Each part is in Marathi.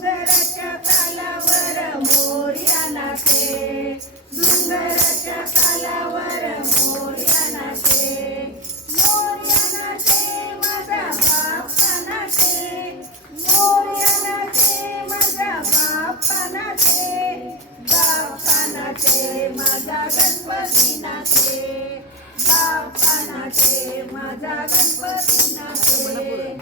डोंगराच्या तालावर मोरया नाचे, डोंगराच्या तालावर मोरया नाचे, मोरया नाचे माझा बाप्पा नाचे, मोरया नाचे माझा बाप्पा नाचे, बाप्पा नाचे माझा गणपती नाचे, बाप्पा नाचे माझा गणपती नाचे.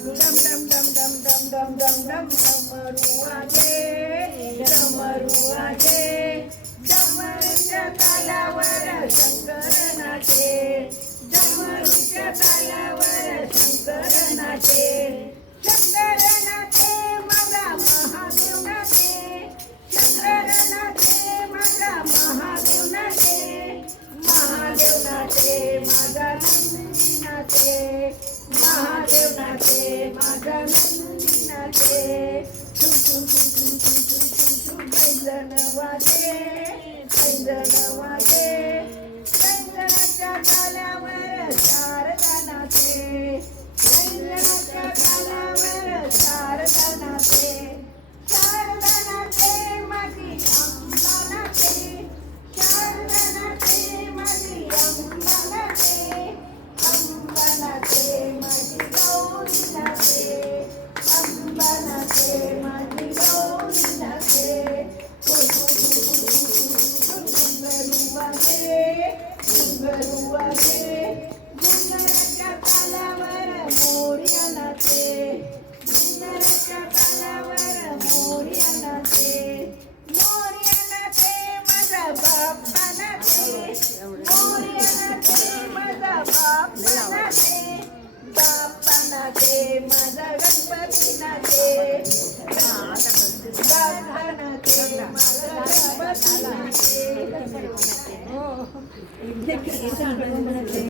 डम डम डम डम डम डम डम डम डमरू वाजे, डमरू वाजे, डमरूच्या तालावर शंकर नाचे, डमरूच्या तालावर शंकर नाचे, शंकर नाचे माझा महादेव नाचे, शंकर नाचे माझा महादेव नाचे, महादेव नाचे माझा नंदी नाचे, महादेव नाचे माझा नंदी नाचे. झुम झुम झुम झुम झुम झुम झुम झुम पैंजण वाजे, पैंजण वाजे, पैंजणाच्या तालावर शारदा नाचे, पैंजणाच्या तालावर शारदा नाचे, शारदा नाचे माझी अंबा नाचे, शारदा नाचे माझी अंबा नाचे, अंबा नाचे माझी गौरी नाचे, अंबा नाचे माझी गौरी नाचे. घुंगरू वाजे, घुंगरू वाजे, घुंगराच्या तालावर मोरया नाचे, घुंगराच्या तालावर मोरया नाचे, मोरया नाचे माझा बाप्पा नाचे, मोरया नाचे माझा बाप्पा नाचे, बाप्पा नाचे माझा गणपती नाचे, बाप्पा नाचे माझा गणपती नाचे.